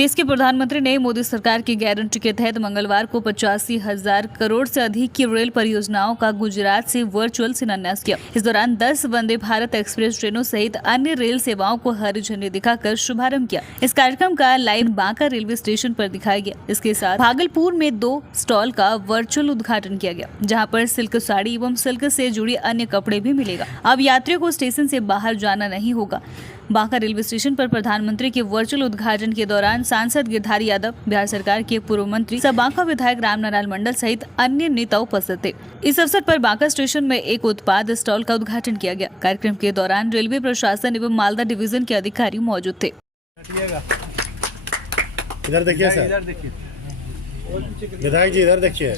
देश के प्रधानमंत्री ने मोदी सरकार की गारंटी के तहत मंगलवार को 85,000 करोड़ से अधिक की रेल परियोजनाओं का गुजरात से वर्चुअल शिलान्यास किया। इस दौरान 10 वंदे भारत एक्सप्रेस ट्रेनों सहित अन्य रेल सेवाओं को हरी झंडी दिखाकर शुभारंभ किया। इस कार्यक्रम का लाइव बांका रेलवे स्टेशन पर दिखाया गया। इसके साथ भागलपुर में 2 स्टॉल का वर्चुअल उद्घाटन किया गया, जहाँ पर सिल्क साड़ी एवं सिल्क से जुड़ी अन्य कपड़े भी मिलेगा। अब यात्रियों को स्टेशन से बाहर जाना नहीं होगा। बांका रेलवे स्टेशन पर प्रधानमंत्री के वर्चुअल उद्घाटन के दौरान सांसद गिरधारी यादव, बिहार सरकार के पूर्व मंत्री सह बांका विधायक रामनारायण मंडल सहित अन्य नेता उपस्थित थे। इस अवसर पर बांका स्टेशन में एक उत्पाद स्टॉल का उद्घाटन किया गया। कार्यक्रम के दौरान रेलवे प्रशासन एवं मालदा डिवीजन के अधिकारी मौजूद थे। इधर देखिए सर, इधर देखिए विधायक जी, इधर देखिए।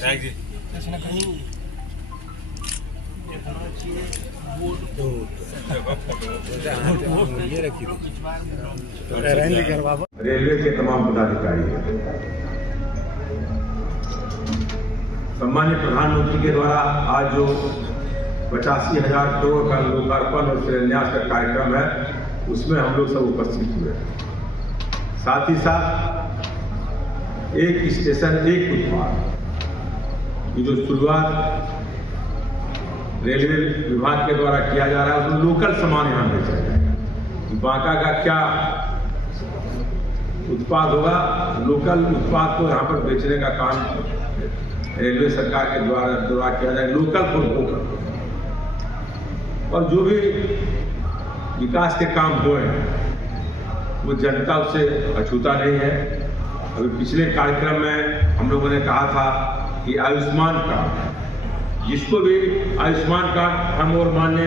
रेलवे के तमाम पदाधिकारी, सम्मानित प्रधानमंत्री के द्वारा आज जो 85,000 करोड़ का लोकार्पण और शिलान्यास का कार्यक्रम है, उसमें हम लोग सब उपस्थित हुए। साथ ही साथ एक स्टेशन एक उत्पाद, ये जो शुरुआत रेलवे विभाग के द्वारा किया जा रहा है, उसमें लोकल सामान यहाँ बेचा जाएगा। बांका का क्या उत्पाद होगा, लोकल उत्पाद को यहाँ पर बेचने का काम रेलवे सरकार के द्वारा किया जाए, लोकल फॉर वोकल। और जो भी विकास के काम हुए हैं वो जनता उससे अछूता नहीं है। अभी पिछले कार्यक्रम में हम लोगों ने कहा था कि आयुष्मान कार्ड, जिसको भी आयुष्मान कार्ड, हम और मान्य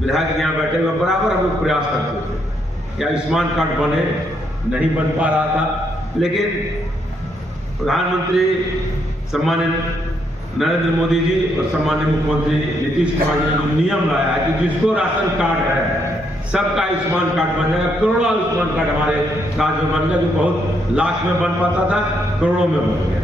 विधायक यहाँ बैठे हुए बराबर हम लोग प्रयास करते थे कि आयुष्मान कार्ड बने, नहीं बन पा रहा था। लेकिन प्रधानमंत्री सम्मान्य नरेंद्र मोदी जी और सम्मान्य मुख्यमंत्री नीतीश कुमार जी ने जो नियम लाया है कि जिसको राशन कार्ड है सबका आयुष्मान कार्ड बन जाएगा। करोड़ों आयुष्मान कार्ड हमारे राज्य में बन गया, जो बहुत लाख में बन पाता था, करोड़ों में बन गया।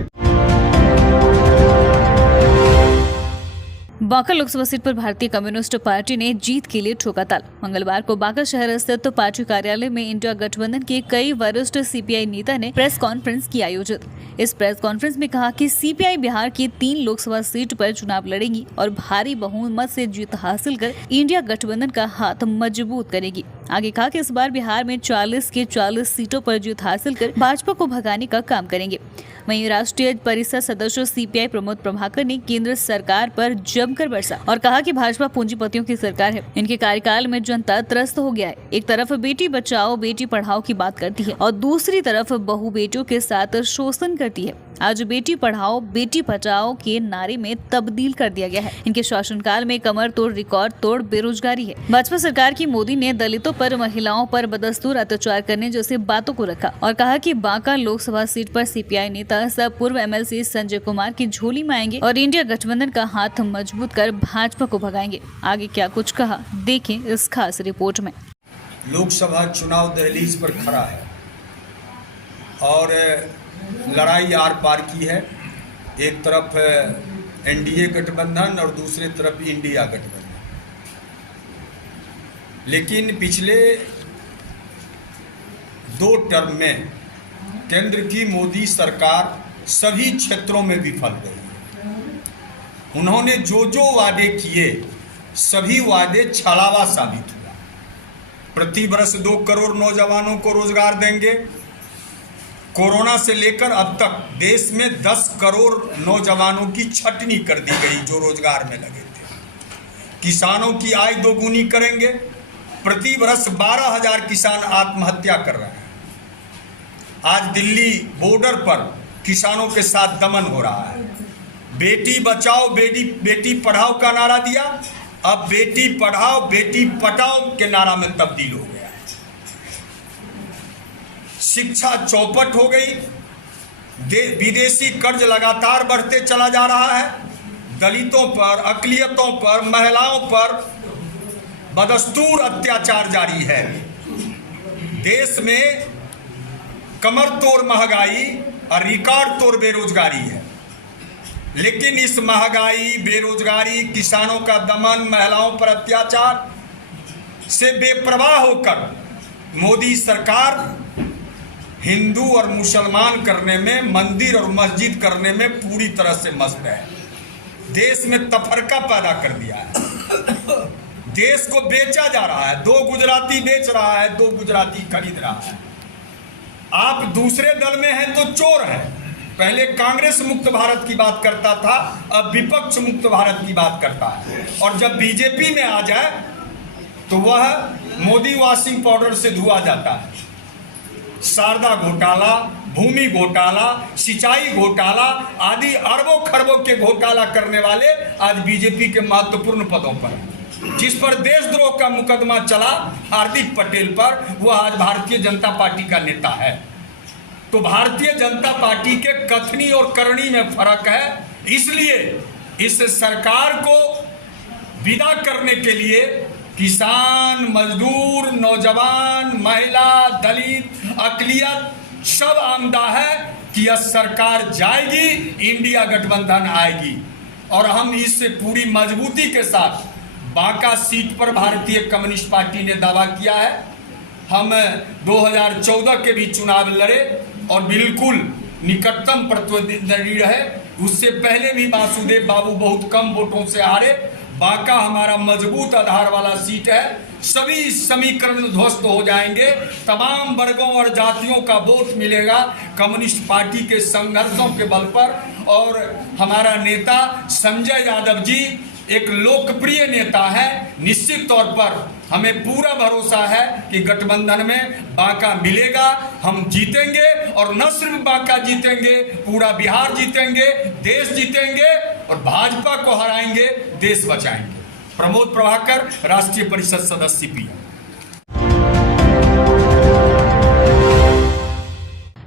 बांका लोकसभा सीट पर भारतीय कम्युनिस्ट पार्टी ने जीत के लिए ठोका ताल। मंगलवार को बांका शहर स्थित पार्टी कार्यालय में इंडिया गठबंधन के कई वरिष्ठ सीपीआई नेता ने प्रेस कॉन्फ्रेंस की आयोजित। इस प्रेस कॉन्फ्रेंस में कहा कि सीपीआई बिहार की 3 लोकसभा सीट पर चुनाव लड़ेगी और भारी बहुमत से जीत हासिल कर इंडिया गठबंधन का हाथ मजबूत करेगी। आगे कहा कि इस बार बिहार में 40 के 40 सीटों पर जीत हासिल कर भाजपा को भगाने का काम करेंगे। वहीं राष्ट्रीय परिषद सदस्य सीपीआई प्रमोद प्रभाकर ने केंद्र सरकार पर जमकर बरसा और कहा कि भाजपा पूंजीपतियों की सरकार है, इनके कार्यकाल में जनता त्रस्त हो गया है। एक तरफ बेटी बचाओ बेटी पढ़ाओ की बात करती है और दूसरी तरफ बहु बेटियों के साथ शोषण करती है। आज बेटी पढ़ाओ बेटी बचाओ के नारे में तब्दील कर दिया गया है। इनके शासनकाल में कमर तोड़ रिकॉर्ड तोड़ बेरोजगारी है। भाजपा सरकार की मोदी ने दलितों पर, महिलाओं पर बदस्तूर अत्याचार करने जैसे बातों को रखा और कहा कि बांका लोकसभा सीट पर सीपीआई नेता सब पूर्व एमएलसी संजय कुमार की झोली में आएंगे और इंडिया गठबंधन का हाथ मजबूत कर भाजपा को भगाएंगे। आगे क्या कुछ कहा, देखें इस खास रिपोर्ट में। लोकसभा चुनाव दहलीज पर खड़ा है और लड़ाई आर पार की है। एक तरफ एनडीए गठबंधन और दूसरी तरफ इंडिया गठबंधन। लेकिन पिछले 2 टर्म में केंद्र की मोदी सरकार सभी क्षेत्रों में विफल रही है। उन्होंने जो वादे किए सभी वादे छलावा साबित हुआ। प्रति वर्ष 2 करोड़ नौजवानों को रोजगार देंगे। कोरोना से लेकर अब तक देश में 10 करोड़ नौजवानों की छटनी कर दी गई जो रोजगार में लगे थे। किसानों की आय दोगुनी करेंगे। प्रति वर्ष 12,000 किसान आत्महत्या कर रहे हैं। आज दिल्ली बॉर्डर पर किसानों के साथ दमन हो रहा है। बेटी बचाओ बेटी पढ़ाओ का नारा दिया, अब बेटी पढ़ाओ बेटी पटाओ के नारा में तब्दील हो गया। शिक्षा चौपट हो गई। विदेशी कर्ज लगातार बढ़ते चला जा रहा है। दलितों पर, अकलियतों पर, महिलाओं पर बदस्तूर अत्याचार जारी है। देश में कमर तोड़ महंगाई और रिकॉर्ड तोड़ बेरोजगारी है। लेकिन इस महंगाई, बेरोजगारी, किसानों का दमन, महिलाओं पर अत्याचार से बेपरवाह होकर मोदी सरकार हिंदू और मुसलमान करने में, मंदिर और मस्जिद करने में पूरी तरह से मस्त है। देश में तफरका पैदा कर दिया है। देश को बेचा जा रहा है, 2 गुजराती बेच रहा है, 2 गुजराती खरीद रहा है। आप दूसरे दल में हैं तो चोर है। पहले कांग्रेस मुक्त भारत की बात करता था, अब विपक्ष मुक्त भारत की बात करता है। और जब बीजेपी में आ जाए तो वह मोदी वॉशिंग पाउडर से धुआ जाता है। शारदा घोटाला, भूमि घोटाला, सिंचाई घोटाला आदि अरबों खरबों के घोटाला करने वाले आज बीजेपी के महत्वपूर्ण पदों पर हैं। जिस पर देशद्रोह का मुकदमा चला हार्दिक पटेल पर, वह आज भारतीय जनता पार्टी का नेता है। तो भारतीय जनता पार्टी के कथनी और करनी में फर्क है। इसलिए इस सरकार को विदा करने के लिए किसान, मजदूर, नौजवान, महिला, दलित, अकलियत सब आमदा है कि यह सरकार जाएगी, इंडिया गठबंधन आएगी। और हम इससे पूरी मजबूती के साथ बांका सीट पर भारतीय कम्युनिस्ट पार्टी ने दावा किया है। हम 2014 के भी चुनाव लड़े और बिल्कुल निकटतम प्रतिद्वंदी रहे। उससे पहले भी वासुदेव बाबू बहुत कम वोटों से हारे। बांका हमारा मजबूत आधार वाला सीट है। सभी समीकरण ध्वस्त हो जाएंगे। तमाम वर्गों और जातियों का वोट मिलेगा कम्युनिस्ट पार्टी के संघर्षों के बल पर। और हमारा नेता संजय यादव जी एक लोकप्रिय नेता है। निश्चित तौर पर हमें पूरा भरोसा है कि गठबंधन में बांका मिलेगा, हम जीतेंगे। और न सिर्फ बांका जीतेंगे, पूरा बिहार जीतेंगे, देश जीतेंगे और भाजपा को हराएंगे, देश बचाएंगे। प्रमोद प्रभाकर, राष्ट्रीय परिषद सदस्य सीपीएम।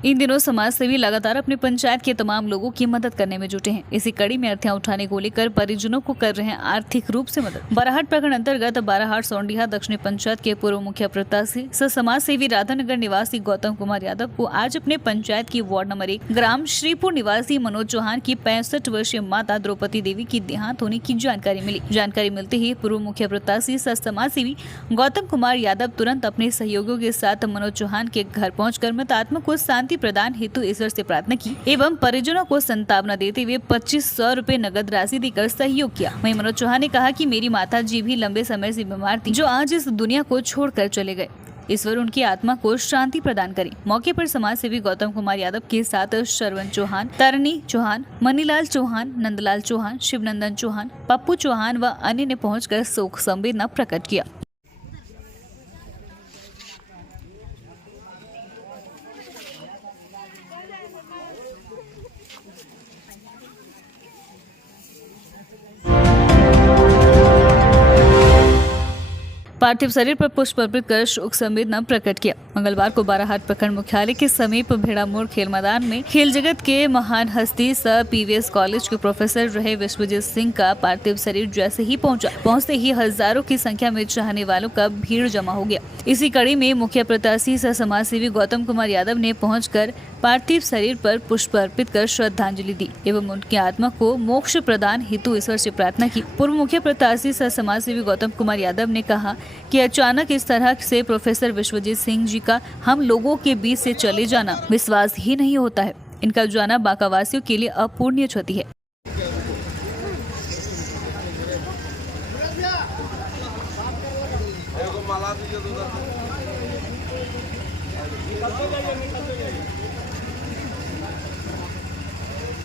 इन दिनों समाज सेवी लगातार अपने पंचायत के तमाम लोगों की मदद करने में जुटे हैं। इसी कड़ी में अर्थ्यां उठाने को लेकर परिजनों को कर रहे हैं आर्थिक रूप से मदद। बाराहाट प्रखंड अंतर्गत बाराहाट सौंडिया दक्षिणी पंचायत के पूर्व मुखिया प्रत्याशी समाज सेवी राधानगर निवासी गौतम कुमार यादव को आज अपने पंचायत की वार्ड नंबर 1 ग्राम श्रीपुर निवासी मनोज चौहान की 65 वर्षीय माता द्रौपदी देवी की देहांत होने की जानकारी मिली। जानकारी मिलते ही पूर्व मुखिया प्रत्याशी समाज सेवी गौतम कुमार यादव तुरंत अपने सहयोगियों के साथ मनोज चौहान के घर पहुंचकर मृतात्मा को शांति प्रदान हेतु ईश्वर से प्रार्थना की एवं परिजनों को संतावना देते हुए 2500 रुपए नगद राशि देकर सहयोग किया। वहीं मनोज चौहान ने कहा कि मेरी माता जी भी लंबे समय से बीमार थी, जो आज इस दुनिया को छोड़कर चले गए। ईश्वर उनकी आत्मा को शांति प्रदान करे। मौके पर समाज सेवी गौतम कुमार यादव के साथ श्रवण चौहान, तारणी चौहान, मनीलाल चौहान, नंदलाल चौहान, शिवनंदन चौहान, पप्पू चौहान व अन्य ने पहुंचकर शोक संवेदना प्रकट किया। पार्थिव शरीर पर पुष्प अर्पित कर शोक संवेदना प्रकट किया। मंगलवार को बाराहाट प्रखंड मुख्यालय के समीप भेड़ा मोड़ खेल मैदान में खेल जगत के महान हस्ती PVS कॉलेज के प्रोफेसर रहे विश्वजीत सिंह का पार्थिव शरीर जैसे ही पहुंचा, पहुंचते ही हजारों की संख्या में चाहने वालों का भीड़ जमा हो गया। इसी कड़ी में मुख्य प्रत्याशी समाज सेवी गौतम कुमार यादव ने पहुंचकर पार्थिव शरीर पर पुष्प अर्पित कर श्रद्धांजलि दी एवं उनकी आत्मा को मोक्ष प्रदान हेतु ईश्वर से प्रार्थना की। पूर्व मुख्य प्रत्याशी समाज सेवी गौतम कुमार यादव ने कहा कि अचानक इस तरह से प्रोफेसर विश्वजीत सिंह जी का हम लोगों के बीच से चले जाना विश्वास ही नहीं होता है। इनका जाना बांका वासियों के लिए अपूर्णीय क्षति है।